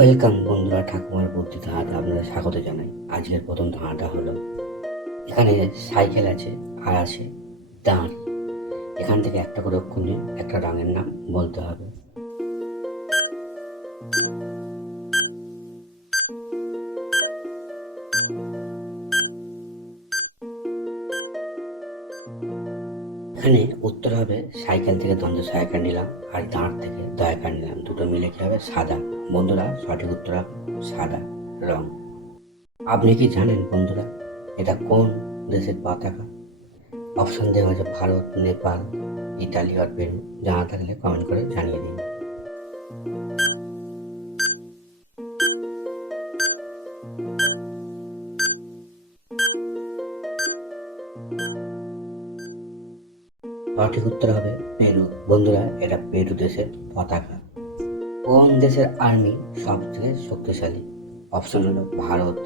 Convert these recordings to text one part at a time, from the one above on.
Welcome বন্ধুরা, ঠাকুমার বুদ্ধি ধাঁধাতে আপনাদের স্বাগত জানাই। আজকের প্রথম ধাঁধাটা হলো, এখানে সাইকেল আছে আর আছে দাঁড়। এখান থেকে একটা করে অক্ষর নিয়ে একটা রঙের নাম বলতে হবে। এখানে উত্তর হবে সাইকেল থেকে দ্বন্দ্ব সহায়িকা নিলাম আর দাঁড় থেকে দয়াকার নিলাম, দুটো মিলে কি হবে? সাদা। বন্ধুরা, সঠিক উত্তর হবে সাদা রং। আপনি কি জানেন বন্ধুরা, এটা কোন দেশের পতাকা? অপশন দেওয়া আছে ভারত, নেপাল, ইতালি আর পেরু। জানা থাকলে কমেন্ট করে জানিয়ে দিন। সঠিক উত্তর হবে পেরু। বন্ধুরা, এটা পেরু দেশের পতাকা। কোন দেশের আর্মি সবথেকে শক্তিশালী? অপশন হলো ভারত,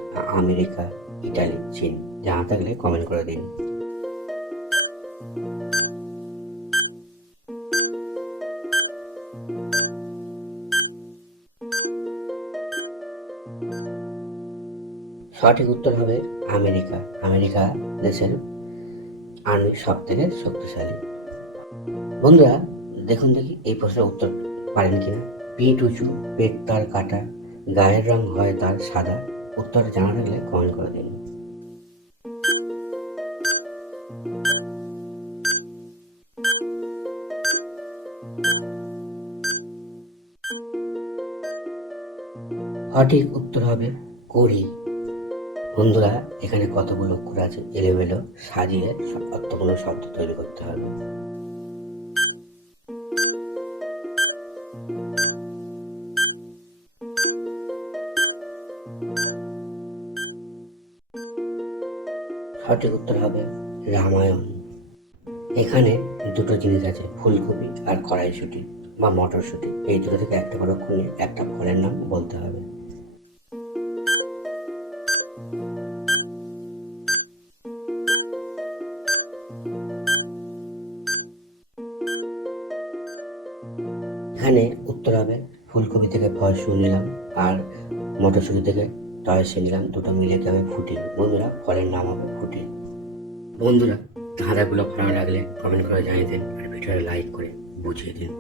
আমেরিকা, ইটালি, চীন। জানা থাকলে কমেন্ট করে দিন। সঠিক উত্তর হবে আমেরিকা। আমেরিকা দেশের আর্মি সব থেকে শক্তিশালী। বন্ধুরা, দেখুন দেখি এই প্রশ্নের উত্তর পারেন কিনা। পিঠ উঁচু, পেট তার কাটা, গায়ের রং হয় তার সাদা। উত্তর জানা থাকলে কমেন্ট করে দিন। সঠিক উত্তর হবে কড়ি। বন্ধুরা, এখানে কতগুলো অক্ষর আছে এলোমেলো সাজিয়ে অর্থপূর্ণ শব্দ তৈরি করতে হবে। সঠিক উত্তর হবে রামায়ণ। এখানে দুটো জিনিস আছে, ফুলকপি আর কড়াইশুঁটি বা মটরশুঁটি। এই দুটো থেকে একটা করে অক্ষর নিয়ে একটা ফলের নাম বলতে হবে। এখানে উত্তর হবে ফুলকপি থেকে ফসু নিলাম আর মটরশুঁটি থেকে টয়সে নিলাম, দুটো মিলে কি হবে? ফুটি। বন্ধুরা, ফলের নাম হবে ফুটি। বন্ধুরা, ধাঁধাগুলো ভালো লাগলে কমেন্ট করে জানিয়ে দিন আর ভিডিওটা লাইক করে বুঝিয়ে দিন।